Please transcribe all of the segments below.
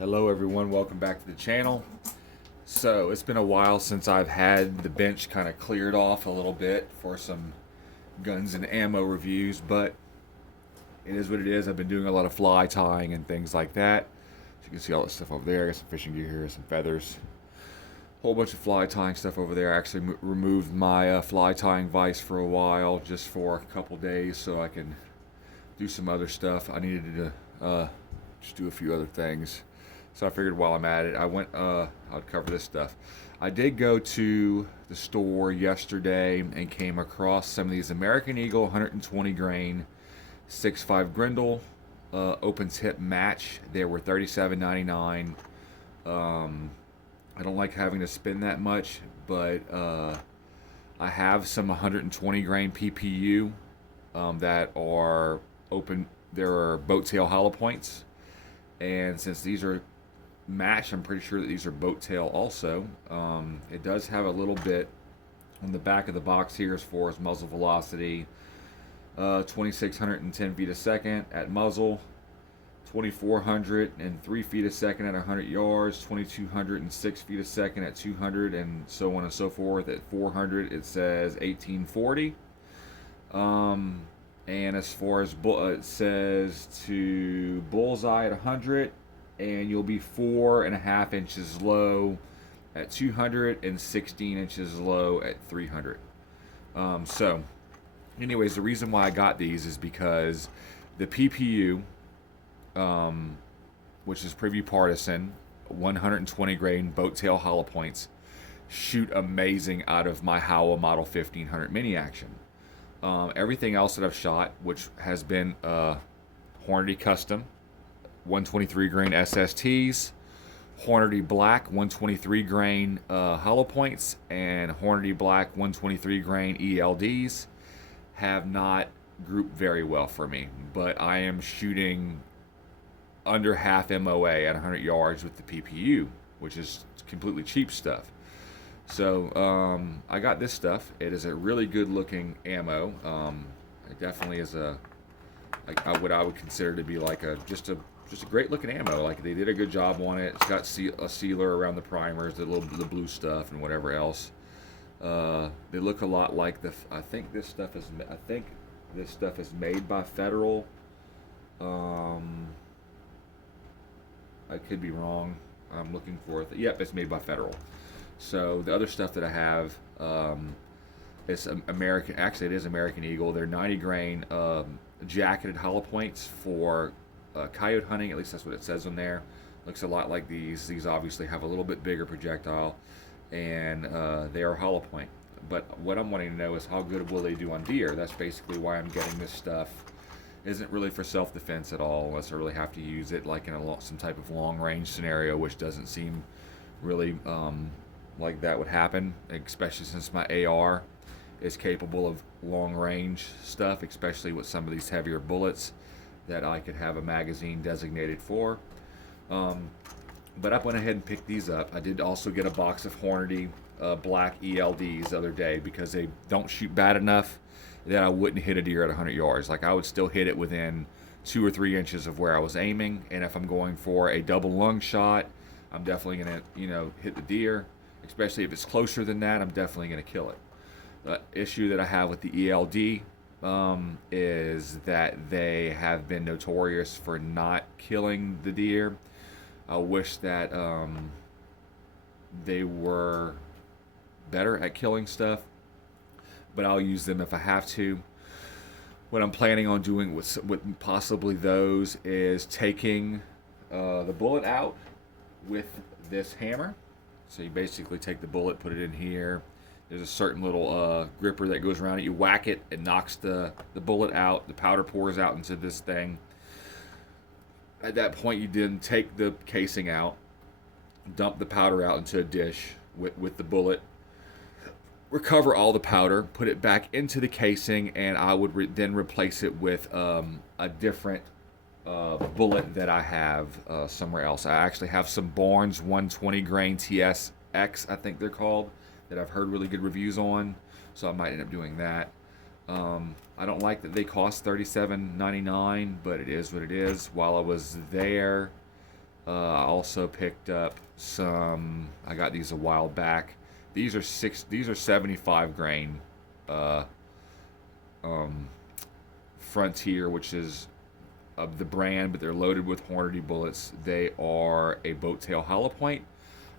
Hello everyone, welcome back to the channel. So it's been a while since I've had the bench kind of cleared off a little bit for some guns and ammo reviews, but it is what it is. I've been doing a lot of fly tying and things like that. So you can see all that stuff over there. I got some fishing gear here, some feathers. Whole bunch of fly tying stuff over there. I actually removed my fly tying vise for a while, just for a couple days, so I can do some other stuff. I needed to just do a few other things. So I figured while I'm at it, I'd cover this stuff. I did go to the store yesterday and came across some of these American Eagle 120 grain 6.5 Grendel open tip match. They were $37.99. I don't like having to spend that much, but I have some 120 grain PPU that are open. There are boat tail hollow points, and since these are match, I'm pretty sure that these are boat tail also. It does have a little bit on the back of the box here as far as muzzle velocity. 2,610 feet a second at muzzle, 2,403 feet a second at 100 yards, 2,206 feet a second at 200, and so on and so forth. At 400, it says 1840. And as far as it says to bullseye at 100, and you'll be 4.5 inches low at 200 and 16 inches low at 300. So, anyways, the reason why I got these is because the PPU, which is Preview Partisan, 120 grain boat tail hollow points, shoot amazing out of my Howa Model 1500 mini action. Everything else that I've shot, which has been Hornady Custom 123 grain SSTs, Hornady Black 123 grain hollow points, and Hornady Black 123 grain ELDs, have not grouped very well for me. But I am shooting under half MOA at 100 yards with the PPU, which is completely cheap stuff. So I got this stuff. It is a really good looking ammo. It definitely is what I would consider to be like just a great looking ammo. Like, they did a good job on it. It's got a sealer around the primers, the blue stuff and whatever else. They look a lot like I think this stuff is made by Federal. I could be wrong. I'm looking for it. Yep, it's made by Federal. So the other stuff that I have is American. Actually, it is American Eagle. They're 90 grain jacketed hollow points for coyote hunting. At least that's what it says on there. Looks a lot like these. These obviously have a little bit bigger projectile, and they are hollow point. But what I'm wanting to know is how good will they do on deer. That's basically why I'm getting this stuff. Isn't really for self-defense at all, unless I really have to use it like in some type of long-range scenario, which doesn't seem really like that would happen, especially since my AR is capable of long-range stuff, especially with some of these heavier bullets that I could have a magazine designated for. But I went ahead and picked these up. I did also get a box of Hornady Black ELDs the other day because they don't shoot bad enough that I wouldn't hit a deer at 100 yards. Like, I would still hit it within 2 or 3 inches of where I was aiming, and if I'm going for a double lung shot, I'm definitely gonna hit the deer. Especially if it's closer than that, I'm definitely gonna kill it. The issue that I have with the ELD is that they have been notorious for not killing the deer. I wish that they were better at killing stuff, but I'll use them if I have to. What I'm planning on doing with possibly those is taking the bullet out with this hammer. So you basically take the bullet, put it in here. There's a certain little gripper that goes around it. You whack it, it knocks the bullet out. The powder pours out into this thing. At that point, you then take the casing out, dump the powder out into a dish with the bullet, recover all the powder, put it back into the casing, and I would then replace it with a different bullet that I have somewhere else. I actually have some Barnes 120 grain TSX, I think they're called, that I've heard really good reviews on, so I might end up doing that. I don't like that they cost $37.99, but it is what it is. While I was there, I also picked up some. I got these a while back. These are 75 grain uh, um, Frontier, which is of the brand, but they're loaded with Hornady bullets. They are a boat tail hollow point.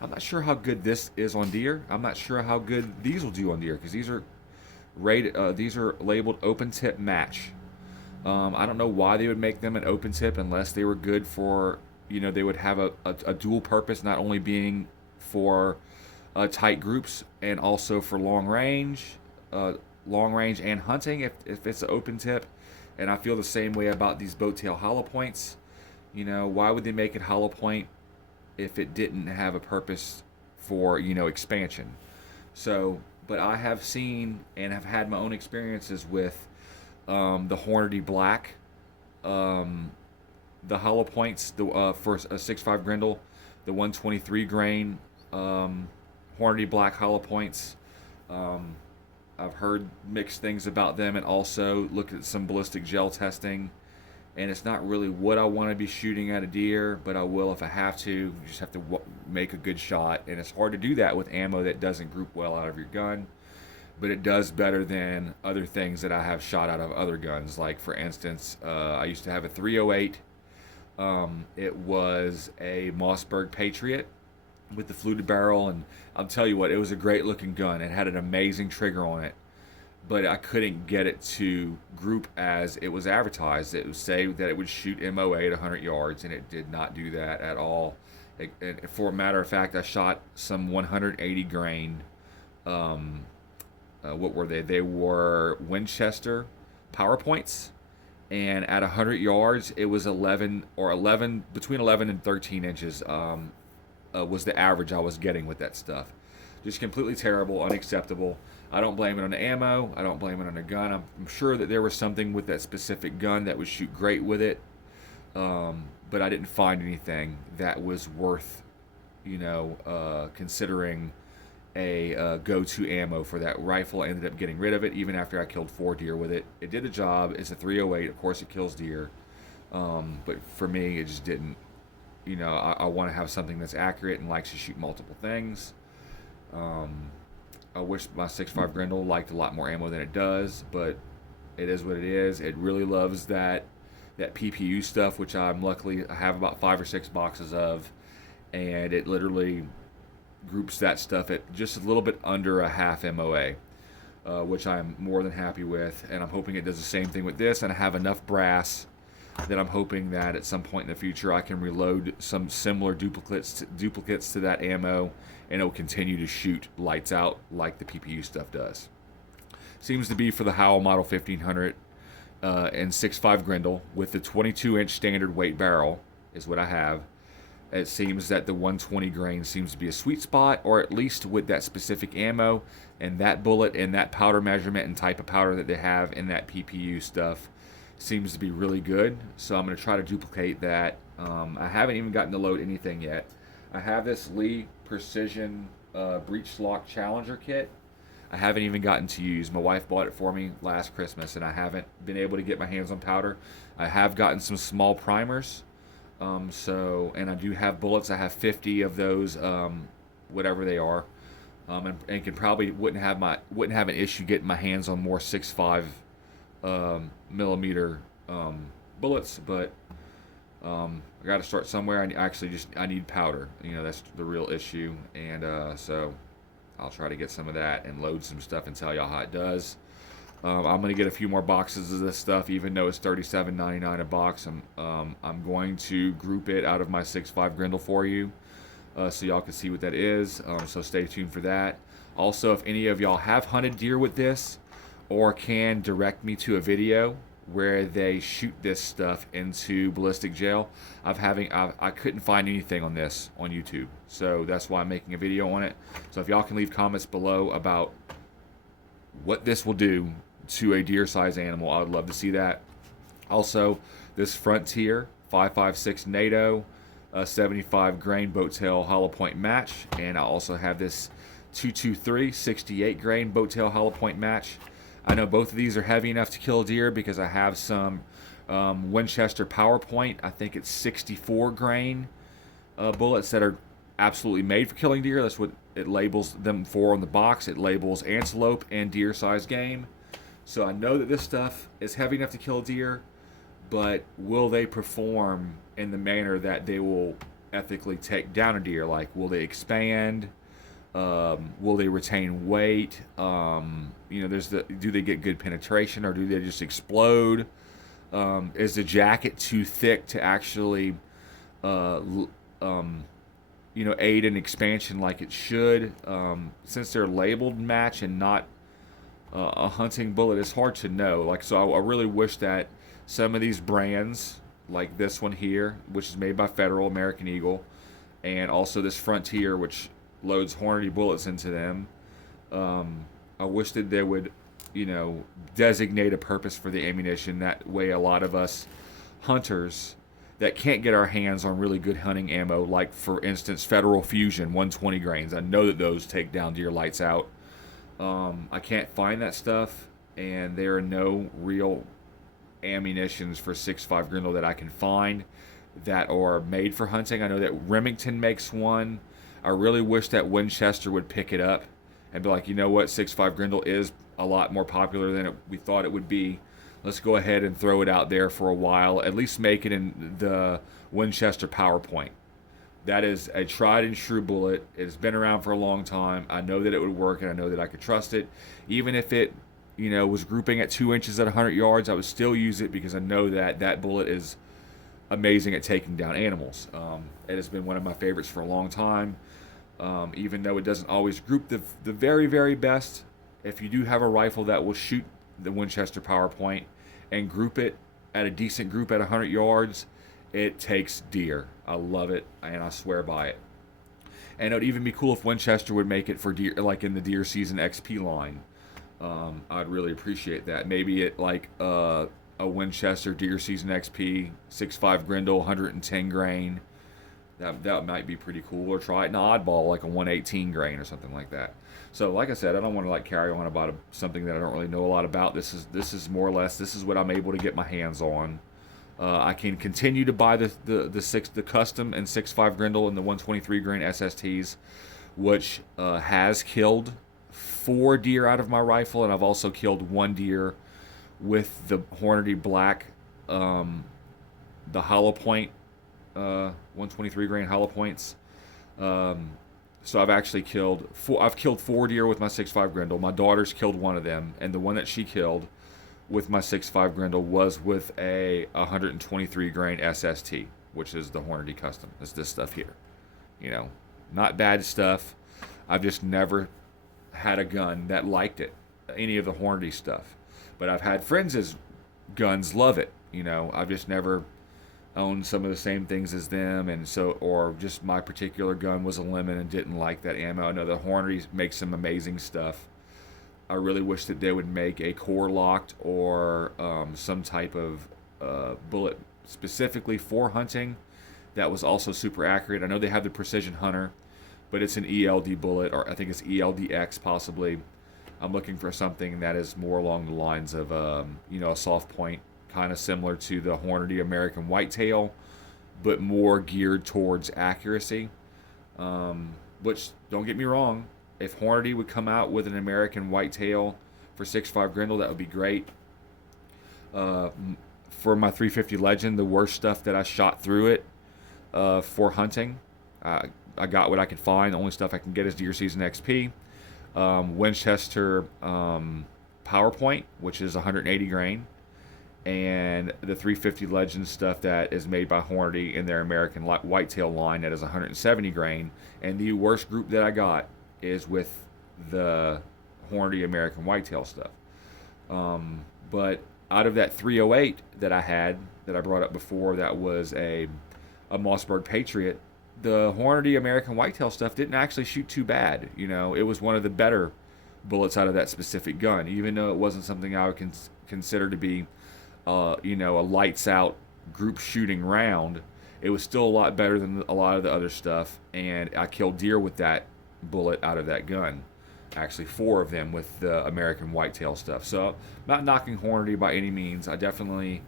I'm not sure how good this is on deer. I'm not sure how good these will do on deer because these are rated. These are labeled open tip match. I don't know why they would make them an open tip unless they were good for, they would have a dual purpose, not only being for tight groups and also for long range and hunting if it's an open tip. And I feel the same way about these boat tail hollow points. Why would they make it hollow point if it didn't have a purpose for, expansion? So, but I have seen and have had my own experiences with the Hornady Black, the hollow points, for a 6.5 Grendel, the 123 grain Hornady Black hollow points. I've heard mixed things about them and also looked at some ballistic gel testing. And it's not really what I want to be shooting at a deer, but I will if I have to. You just have to make a good shot. And it's hard to do that with ammo that doesn't group well out of your gun. But it does better than other things that I have shot out of other guns. Like, for instance, I used to have a 308. It was a Mossberg Patriot with the fluted barrel, and I'll tell you what, it was a great looking gun. It had an amazing trigger on it, but I couldn't get it to group as it was advertised. It would say that it would shoot MOA at 100 yards, and it did not do that at all. And for a matter of fact, I shot some 180 grain. What were they? They were Winchester PowerPoints, and at 100 yards, it was 11 between 11 and 13 inches. Was the average I was getting with that stuff. Just completely terrible, unacceptable. I don't blame it on the ammo. I don't blame it on the gun. I'm sure that there was something with that specific gun that would shoot great with it, but I didn't find anything that was worth, considering a go-to ammo for that rifle. I ended up getting rid of it even after I killed 4 deer with it. It did the job. It's a 308. Of course, it kills deer, but for me, it just didn't. I want to have something that's accurate and likes to shoot multiple things. I wish my 6.5 Grendel liked a lot more ammo than it does, but it is what it is. It really loves that PPU stuff, which I have about 5 or 6 boxes of, and it literally groups that stuff at just a little bit under a half MOA, which I'm more than happy with, and I'm hoping it does the same thing with this, and I have enough brass that I'm hoping that at some point in the future I can reload some similar duplicates to that ammo, and it will continue to shoot lights out like the PPU stuff does. Seems to be for the Howell Model 1500 and 6.5 Grendel with the 22-inch standard weight barrel is what I have. It seems that the 120 grain seems to be a sweet spot, or at least with that specific ammo and that bullet and that powder measurement and type of powder that they have in that PPU stuff seems to be really good. So I'm going to try to duplicate that. I haven't even gotten to load anything yet. I have this Lee Precision Breech Lock Challenger kit. I haven't even gotten to use. My wife bought it for me last Christmas, and I haven't been able to get my hands on powder. I have gotten some small primers. And I do have bullets. I have 50 of those, whatever they are, and can probably wouldn't have an issue getting my hands on more 6.5 millimeter bullets, but I got to start somewhere. I need powder. That's the real issue, and so I'll try to get some of that and load some stuff and tell y'all how it does. I'm gonna get a few more boxes of this stuff, even though it's $37.99 a box. I'm going to group it out of my 6.5 Grendel for you, so y'all can see what that is. So stay tuned for that. Also, if any of y'all have hunted deer with this, or can direct me to a video where they shoot this stuff into ballistic gel, I couldn't find anything on this on YouTube, so that's why I'm making a video on it. So if y'all can leave comments below about what this will do to a deer size animal, I would love to see that. Also, this Frontier 5.56 NATO 75 grain boat tail hollow point match, and I also have this 223 68 grain boat tail hollow point match. I know both of these are heavy enough to kill deer because I have some Winchester PowerPoint. I think it's 64 grain bullets that are absolutely made for killing deer. That's what it labels them for on the box. It labels antelope and deer size game. So I know that this stuff is heavy enough to kill a deer, but will they perform in the manner that they will ethically take down a deer? Like, will they expand? Will they retain weight? Do they get good penetration, or do they just explode? Is the jacket too thick to actually, aid in expansion like it should? Since they're labeled match and not a hunting bullet, it's hard to know. Like, so I really wish that some of these brands, like this one here, which is made by Federal American Eagle, and also this Frontier, which loads Hornady bullets into them, I wish that they would, designate a purpose for the ammunition. That way, a lot of us hunters that can't get our hands on really good hunting ammo, like for instance Federal Fusion 120 grains, I know that those take down deer lights out. I can't find that stuff, and there are no real ammunitions for 6.5 Grendel that I can find that are made for hunting. I know that Remington makes one. I really wish that Winchester would pick it up and be like, you know what, 6.5 Grendel is a lot more popular than we thought it would be. Let's go ahead and throw it out there for a while. At least make it in the Winchester PowerPoint. That is a tried and true bullet. It has been around for a long time. I know that it would work, and I know that I could trust it. Even if it, was grouping at 2 inches at 100 yards, I would still use it because I know that that bullet is amazing at taking down animals. It has been one of my favorites for a long time. Even though it doesn't always group the very, very best, if you do have a rifle that will shoot the Winchester PowerPoint and group it at a decent group at 100 yards, it takes deer. I love it, and I swear by it. And it would even be cool if Winchester would make it for deer, like in the Deer Season XP line. I'd really appreciate that. Maybe it like a Winchester Deer Season XP 6.5 Grendel 110 grain. That might be pretty cool. Or try it in oddball, like a 118 grain or something like that. So, like I said, I don't want to carry on about something that I don't really know a lot about. This is more or less, this is what I'm able to get my hands on. I can continue to buy the custom and 6.5 Grendel and the 123 grain SSTs, which has killed 4 deer out of my rifle, and I've also killed 1 deer with the Hornady Black, the hollow point, 123 grain hollow points. So I've actually killed 4 deer with my 6.5 Grendel. My daughter's killed 1 of them, and the one that she killed with my 6.5 Grendel was with a 123 grain SST, which is the Hornady Custom. It's this stuff here. Not bad stuff. I've just never had a gun that liked it, any of the Hornady stuff. But I've had friends' guns love it. I've just never owned some of the same things as them, and so, or just my particular gun was a lemon and didn't like that ammo. I know the Hornady makes some amazing stuff. I really wish that they would make a core locked or some type of bullet specifically for hunting that was also super accurate. I know they have the Precision Hunter, but it's an ELD bullet, or I think it's ELDX possibly. I'm looking for something that is more along the lines of a soft point, kind of similar to the Hornady American Whitetail, but more geared towards accuracy. Which, don't get me wrong, if Hornady would come out with an American Whitetail for 6.5 Grendel, that would be great. For my 350 Legend, the worst stuff that I shot through it for hunting, I got what I could find. The only stuff I can get is Deer Season XP. Winchester PowerPoint, which is 180 grain. And the 350 Legend stuff that is made by Hornady in their American Whitetail line that is 170 grain. And the worst group that I got is with the Hornady American Whitetail stuff. But out of that 308 that I had, that I brought up before, that was a Mossberg Patriot, the Hornady American Whitetail stuff didn't actually shoot too bad. It was one of the better bullets out of that specific gun, even though it wasn't something I would consider to be a lights out group shooting round. It was still a lot better than a lot of the other stuff, and I killed deer with that bullet out of that gun. Actually 4 of them with the American Whitetail stuff. So, not knocking Hornady by any means. I definitely,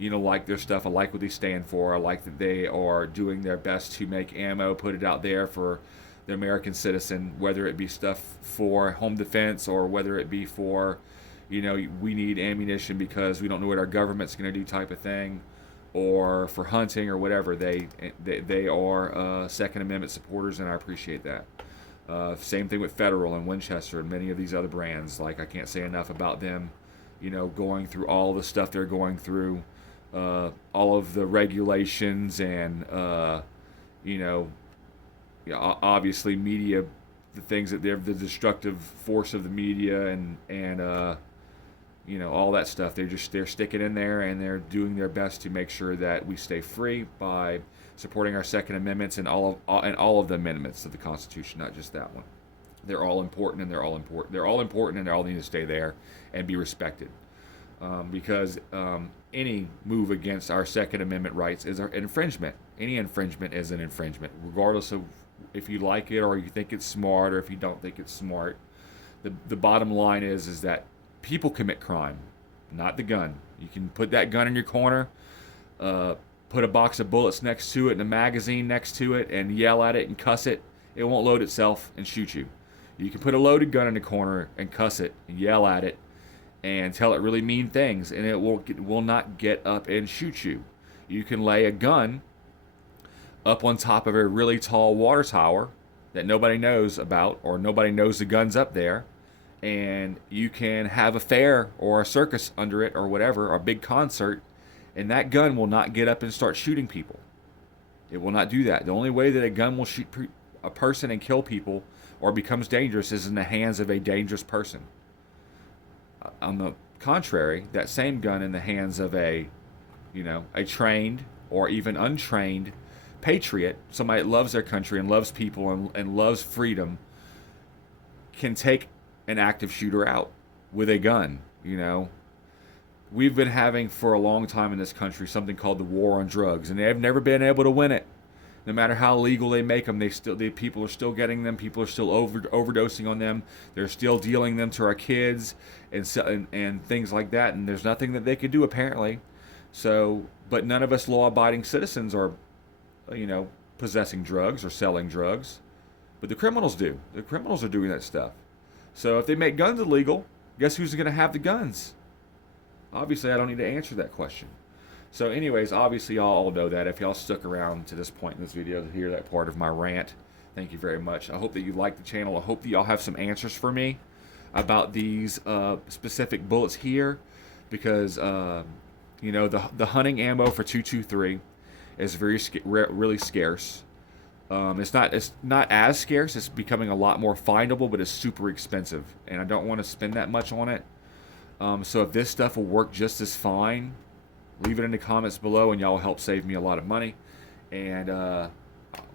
like their stuff. I like what they stand for. I like that they are doing their best to make ammo, put it out there for the American citizen, whether it be stuff for home defense or whether it be for, we need ammunition because we don't know what our government's going to do type of thing, or for hunting or whatever. They are Second Amendment supporters, and I appreciate that. Same thing with Federal and Winchester and many of these other brands. Like, I can't say enough about them, going through all the stuff they're going through, all of the regulations and, obviously media, the things that they're the destructive force of the media and all that stuff. They're sticking in there and they're doing their best to make sure that we stay free by supporting our Second Amendments and all of the amendments of the Constitution, not just that one. They're all important and they're all important. They're all important and they all need to stay there and be respected. Because any move against our Second Amendment rights is an infringement. Any infringement is an infringement, regardless of if you like it or you think it's smart or if you don't think it's smart. The bottom line is that people commit crime, not the gun. You can put that gun in your corner, put a box of bullets next to it and a magazine next to it and yell at it and cuss it. It won't load itself and shoot you. You can put a loaded gun in the corner and cuss it and yell at it and tell it really mean things, and it will not get up and shoot you. You can lay a gun up on top of a really tall water tower that nobody knows about, or nobody knows the gun's up there, and you can have a fair or a circus under it or whatever, or a big concert, and that gun will not get up and start shooting people. It will not do that. The only way that a gun will shoot a person and kill people or becomes dangerous is in the hands of a dangerous person. On the contrary, that same gun in the hands of a trained or even untrained patriot, somebody that loves their country and loves people and loves freedom, can take an active shooter out with a gun. We've been having for a long time in this country something called the war on drugs, and they have never been able to win it. No matter how legal they make them, people are still getting them. People are still overdosing on them. They're still dealing them to our kids and things like that. And there's nothing that they could do apparently. So, but none of us law-abiding citizens are, possessing drugs or selling drugs. But the criminals do. The criminals are doing that stuff. So if they make guns illegal, guess who's going to have the guns? Obviously, I don't need to answer that question. So anyways, obviously y'all all know that. If y'all stuck around to this point in this video to hear that part of my rant, thank you very much. I hope that you like the channel. I hope that y'all have some answers for me about these specific bullets here, because the hunting ammo for 223 is really scarce. It's not as scarce. It's becoming a lot more findable, but it's super expensive, and I don't want to spend that much on it. So if this stuff will work just as fine, leave it in the comments below, and y'all will help save me a lot of money. And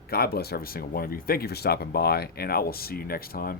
God bless every single one of you. Thank you for stopping by, and I will see you next time.